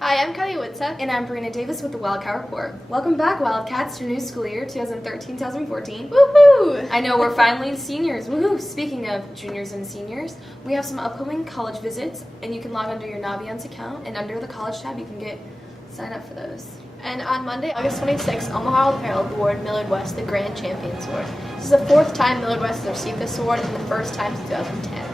Hi, I'm Kylie Widseth. And I'm Brianna Davis with the Wildcat Report. Welcome back, Wildcats, to new school year 2013-2014. Woohoo! I know we're finally seniors. Woohoo! Speaking of juniors and seniors, we have some upcoming college visits, and you can log under your Naviance account, and under the college tab, you can sign up for those. And on Monday, August 26th, Omaha World Herald awarded Millard West the Grand Champions Award. This is the fourth time Millard West has received this award and the first time since 2010.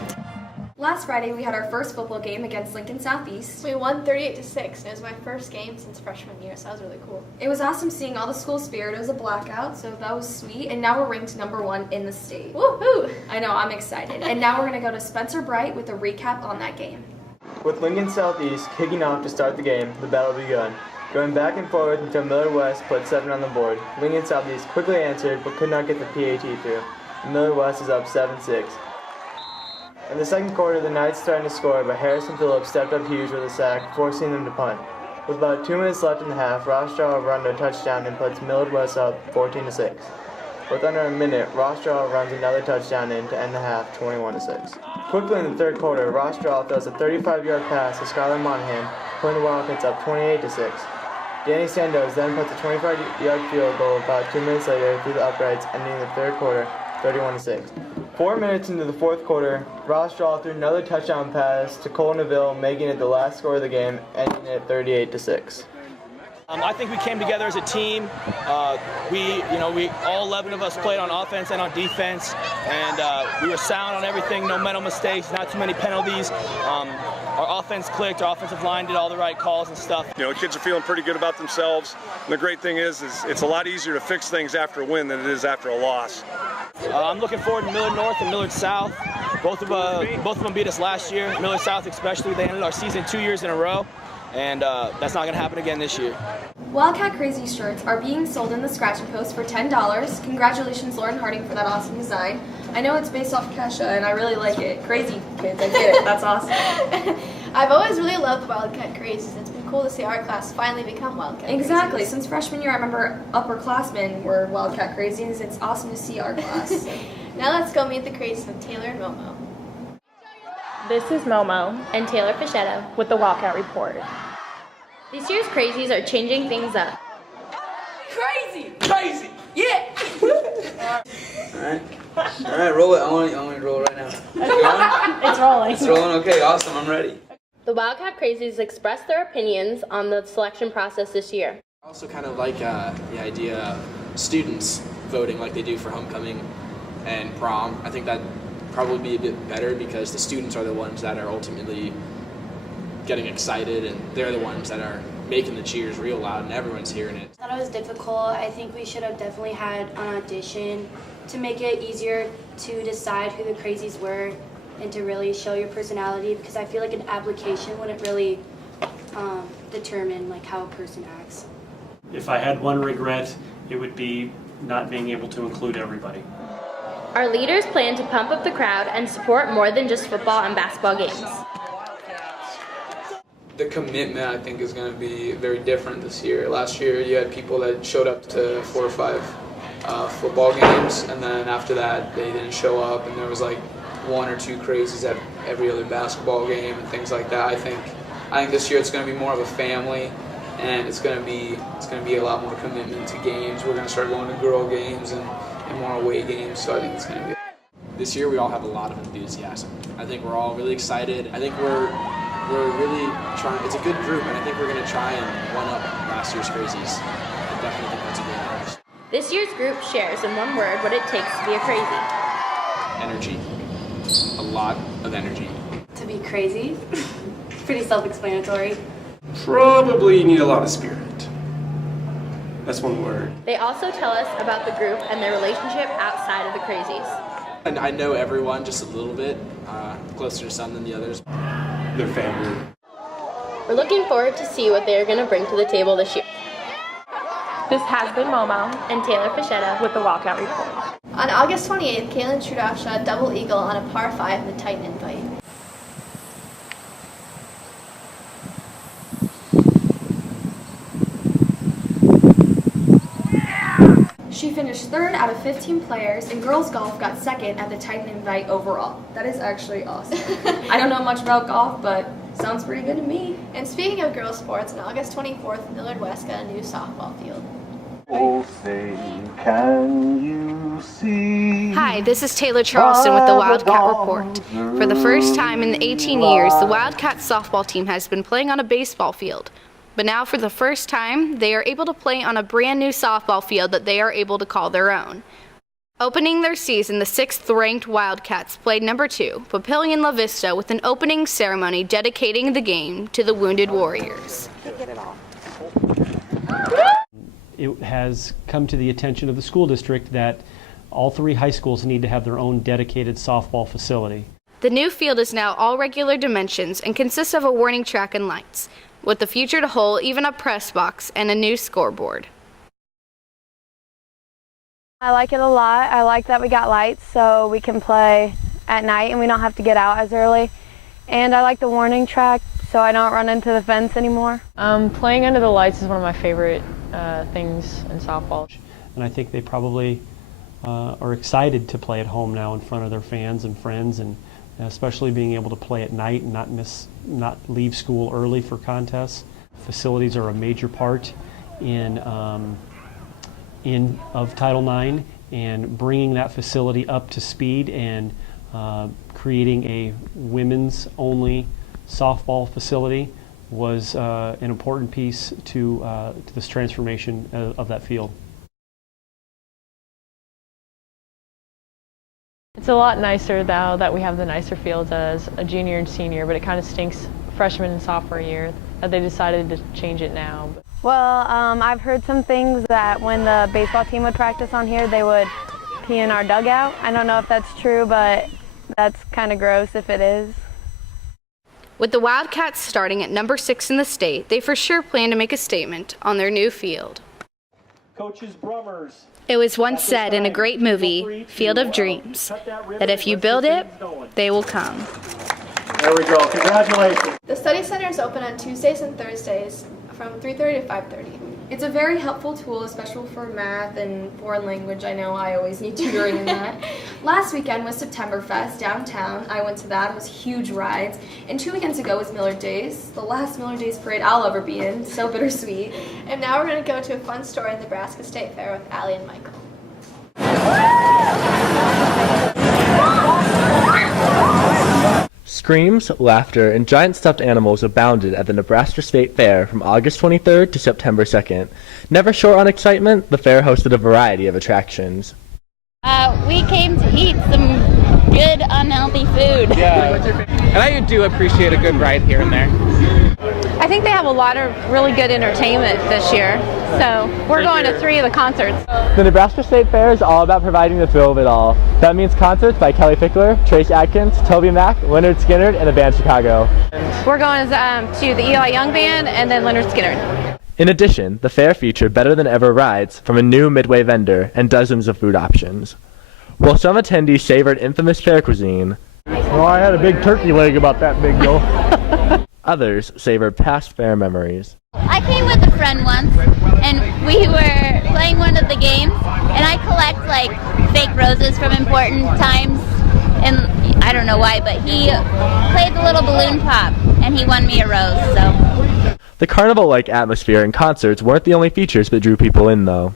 Last Friday, we had our first football game against Lincoln Southeast. We won 38-6, and it was my first game since freshman year, so that was really cool. It was awesome seeing all the school spirit. It was a blackout, so that was sweet. And now we're ranked #1 in the state. Woohoo! I know, I'm excited. And now we're going to go to Spencer Bright with a recap on that game. With Lincoln Southeast kicking off to start the game, the battle begun. Going back and forth until Millard West put 7 on the board. Lincoln Southeast quickly answered but could not get the PAT through. Millard West is up 7-6. In the second quarter, the Knights started to score, but Harrison Phillips stepped up huge with a sack, forcing them to punt. With about 2 minutes left in the half, Rossstraw runs a touchdown and puts Millard West up 14-6. With under a minute, Rossstraw runs another touchdown in to end the half 21-6. Quickly in the third quarter, Rossstraw throws a 35-yard pass to Skylar Monahan, putting the Wildcats up 28-6. Danny Sandoz then puts a 25-yard field goal about 2 minutes later through the uprights, ending the third quarter 31-6. 4 minutes into the fourth quarter, Rossstraw threw another touchdown pass to Cole Neville, making it the last score of the game, ending it 38-6. I think we came together as a team. We all 11 of us played on offense and on defense, and we were sound on everything. No mental mistakes, not too many penalties. Our offense clicked. Our offensive line did all the right calls and stuff. You know, kids are feeling pretty good about themselves. And the great thing is it's a lot easier to fix things after a win than it is after a loss. I'm looking forward to Millard North and Millard South. Both of them beat us last year. Millard South especially. They ended our season 2 years in a row. And that's not going to happen again this year. Wildcat Crazy shirts are being sold in the Scratching Post for $10. Congratulations, Lauren Harding, for that awesome design. I know it's based off Kesha, and I really like it. Crazy kids, I get it. That's awesome. I've always really loved the Wildcat Crazies. It's been cool to see our class finally become Wildcat Exactly. Crazies. Since freshman year, I remember upperclassmen were Wildcat Crazies. It's awesome to see our class. Now let's go meet the Crazies with Taylor and Momo. This is Momo and Taylor Fischetto with the Wildcat Report. This year's Crazies are changing things up. Crazy! Crazy! Yeah! Alright, roll it. I want to roll right now. It's rolling. It's rolling, okay, awesome, I'm ready. The Wildcat Crazies expressed their opinions on the selection process this year. I also kind of like the idea of students voting like they do for homecoming and prom. I think that'd probably be a bit better because the students are the ones that are ultimately getting excited, and they're the ones that are making the cheers real loud, and everyone's hearing it. I thought it was difficult. I think we should have definitely had an audition to make it easier to decide who the Crazies were and to really show your personality, because I feel like an application wouldn't really determine like how a person acts. If I had one regret, it would be not being able to include everybody. Our leaders plan to pump up the crowd and support more than just football and basketball games. The commitment, I think, is going to be very different this year. Last year, you had people that showed up to 4 or 5 football games, and then after that, they didn't show up, and there was like 1 or 2 crazies at every other basketball game and things like that. I think this year it's going to be more of a family, and it's going to be a lot more commitment to games. We're going to start going to girl games and more away games, so I think it's going to be. This year we all have a lot of enthusiasm. I think we're all really excited. I think we're really trying. It's a good group, and I think we're going to try and one-up last year's Crazies. I definitely think that's a good approach. This year's group shares in one word what it takes to be a crazy. Energy. A lot of energy. To be crazy, pretty self-explanatory. Probably need a lot of spirit. That's one word. They also tell us about the group and their relationship outside of the Crazies. And I know everyone just a little bit, closer to some than the others. Their family. We're looking forward to see what they're going to bring to the table this year. This has been Momo and Taylor Fischetto with the Wildcat Report. On August 28th, Kaylin Trudoff shot a double eagle on a par 5 in the Titan Invite. She finished 3rd out of 15 players, and girls golf got 2nd at the Titan Invite overall. That is actually awesome. I don't know much about golf, but Sounds pretty good to me. And speaking of girls' sports, on August 24th, Millard West got a new softball field. Oh, say, can you see? Hi, this is Taylor Charlson with the Wildcat Report. For the first time in 18 years, the Wildcat softball team has been playing on a baseball field. But now, for the first time, they are able to play on a brand new softball field that they are able to call their own. Opening their season, the 6th-ranked Wildcats played number 2, Papillion La Vista, with an opening ceremony dedicating the game to the wounded warriors. It has come to the attention of the school district that all 3 high schools need to have their own dedicated softball facility. The new field is now all regular dimensions and consists of a warning track and lights, with the future to hold even a press box and a new scoreboard. I like it a lot. I like that we got lights so we can play at night and we don't have to get out as early. And I like the warning track so I don't run into the fence anymore. Playing under the lights is one of my favorite things in softball. And I think they probably are excited to play at home now in front of their fans and friends, and especially being able to play at night and not leave school early for contests. Facilities are a major part of Title IX, and bringing that facility up to speed and creating a women's only softball facility was an important piece to this transformation of that field. It's a lot nicer now that we have the nicer fields as a junior and senior, but it kind of stinks freshman and sophomore year that they decided to change it now. Well, I've heard some things that when the baseball team would practice on here, they would pee in our dugout. I don't know if that's true, but that's kind of gross if it is. With the Wildcats starting at number 6 in the state, they for sure plan to make a statement on their new field. Coaches Brummers. It was once said in a great movie, Field of Dreams, that if you build it, they will come. There we go. Congratulations. The study center is open on Tuesdays and Thursdays from 3:30 to 5:30. It's a very helpful tool, especially for math and foreign language. I know I always need tutoring in that. Last weekend was Septemberfest downtown. I went to that. It was huge rides. And 2 weekends ago was Millard Days, the last Millard Days parade I'll ever be in. So bittersweet. And now we're going to go to a fun story in the Nebraska State Fair with Allie and Michael. Screams, laughter, and giant stuffed animals abounded at the Nebraska State Fair from August 23rd to September 2nd. Never short on excitement, the fair hosted a variety of attractions. We came to eat some good, unhealthy food. Yeah, and I do appreciate a good ride here and there. I think they have a lot of really good entertainment this year, so we're going to 3 of the concerts. The Nebraska State Fair is all about providing the thrill of it all. That means concerts by Kelly Fickler, Trace Adkins, Toby Mac, Leonard Skinner, and the band Chicago. We're going to the Eli Young Band and then Leonard Skinner. In addition, the fair featured better than ever rides from a new Midway vendor and dozens of food options. While some attendees savored infamous fair cuisine, well, I had a big turkey leg about that big, though. Others savored past fair memories. I came with a friend once, and we were playing one of the games, and I collect like fake roses from important times, and I don't know why, but he played the little balloon pop, and he won me a rose, so. The carnival-like atmosphere and concerts weren't the only features that drew people in, though.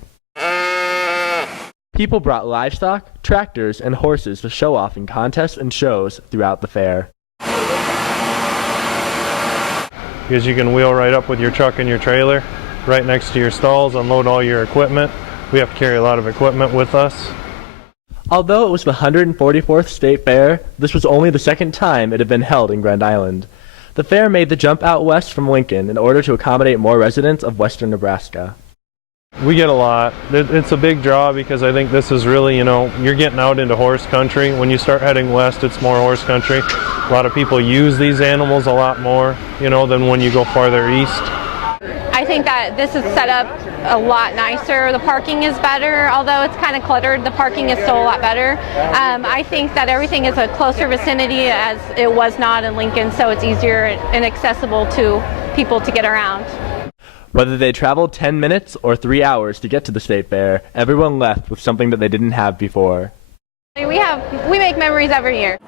People brought livestock, tractors, and horses to show off in contests and shows throughout the fair. Because you can wheel right up with your truck and your trailer, right next to your stalls, unload all your equipment. We have to carry a lot of equipment with us. Although it was the 144th State Fair, this was only the second time it had been held in Grand Island. The fair made the jump out west from Lincoln in order to accommodate more residents of western Nebraska. We get a lot. It's a big draw because I think this is really, you're getting out into horse country. When you start heading west, it's more horse country. A lot of people use these animals a lot more, than when you go farther east. I think that this is set up a lot nicer. The parking is better, although it's kind of cluttered. The parking is still a lot better. I think that everything is a closer vicinity as it was not in Lincoln, so it's easier and accessible to people to get around. Whether they traveled 10 minutes or 3 hours to get to the State Fair, everyone left with something that they didn't have before. We make memories every year.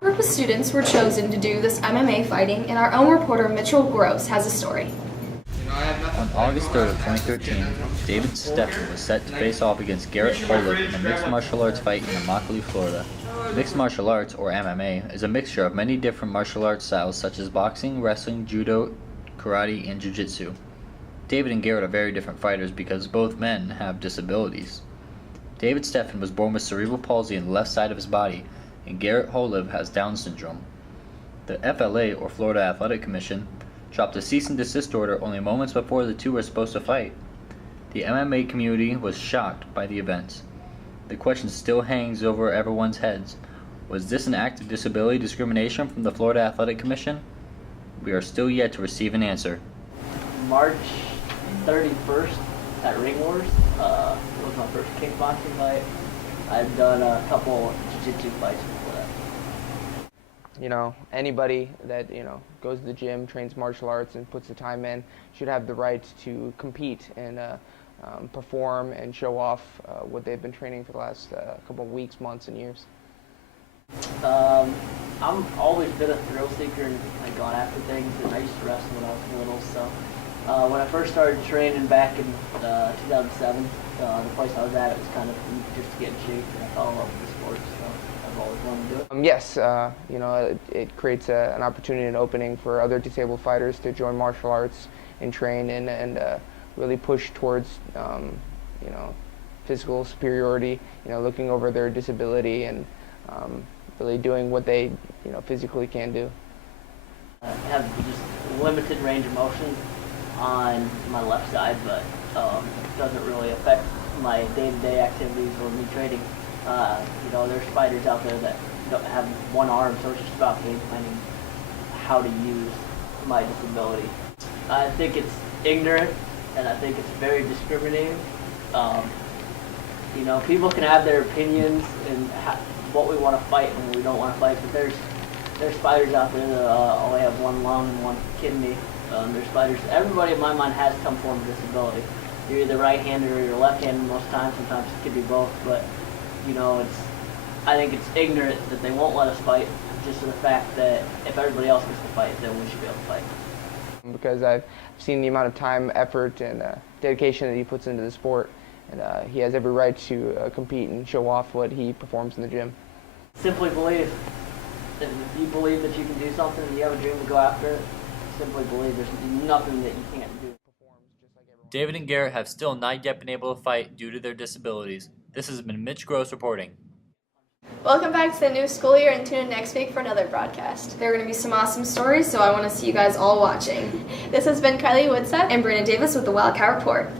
A group of students were chosen to do this MMA fighting, and our own reporter Mitch Gross has a story. On August 3rd of 2013, David Sept was set to face off against Garrett Holub in a mixed martial arts fight in Immokalee, Florida. Mixed martial arts, or MMA, is a mixture of many different martial arts styles such as boxing, wrestling, judo, karate, and jiu-jitsu. David and Garrett are very different fighters because both men have disabilities. David Sept was born with cerebral palsy in the left side of his body, and Garrett Holub has Down syndrome. The FLA, or Florida Athletic Commission, dropped a cease and desist order only moments before the two were supposed to fight. The MMA community was shocked by the events. The question still hangs over everyone's heads. Was this an act of disability discrimination from the Florida Athletic Commission? We are still yet to receive an answer. March 31st at Ring Wars was my first kickboxing fight. I've done a couple jiu-jitsu fights before that. You know, anybody that, you know, goes to the gym, trains martial arts, and puts the time in should have the right to compete and perform and show off what they've been training for the last couple of weeks, months, and years. I've always been a thrill seeker and like gone after things, and I used to wrestle when I was little. So when I first started training back in 2007, the place I was at, it was kind of just to get in shape, and I fell in love with the sport. So I've always wanted to do it. Yes, you know, it creates an opportunity and opening for other disabled fighters to join martial arts and train and really push towards, you know, physical superiority. You know, looking over their disability and really doing what they, you know, physically can do. I have just limited range of motion on my left side, but it doesn't really affect my day-to-day activities or me training. You know, there's fighters out there that don't have one arm, so it's just about game planning how to use my disability. I think it's ignorant, and I think it's very discriminating. You know, people can have their opinions and what we want to fight and what we don't want to fight, but there's fighters out there that only have one lung and one kidney. There's fighters. Everybody in my mind has some form of disability. You're either right-handed or you're left-handed most times. Sometimes it could be both, but you know, I think it's ignorant that they won't let us fight just for the fact that if everybody else gets to fight, then we should be able to fight. Because I've seen the amount of time, effort, and dedication that he puts into the sport, and he has every right to compete and show off what he performs in the gym. Simply believe. If you believe that you can do something and you have a dream to go after it, simply believe. There's nothing that you can't do. David and Garrett have still not yet been able to fight due to their disabilities. This has been Mitch Gross reporting. Welcome back to the new school year, and tune in next week for another broadcast. There are going to be some awesome stories, so I want to see you guys all watching. This has been Kylie, Widseth, and Brianna Davis with the Wildcat Report.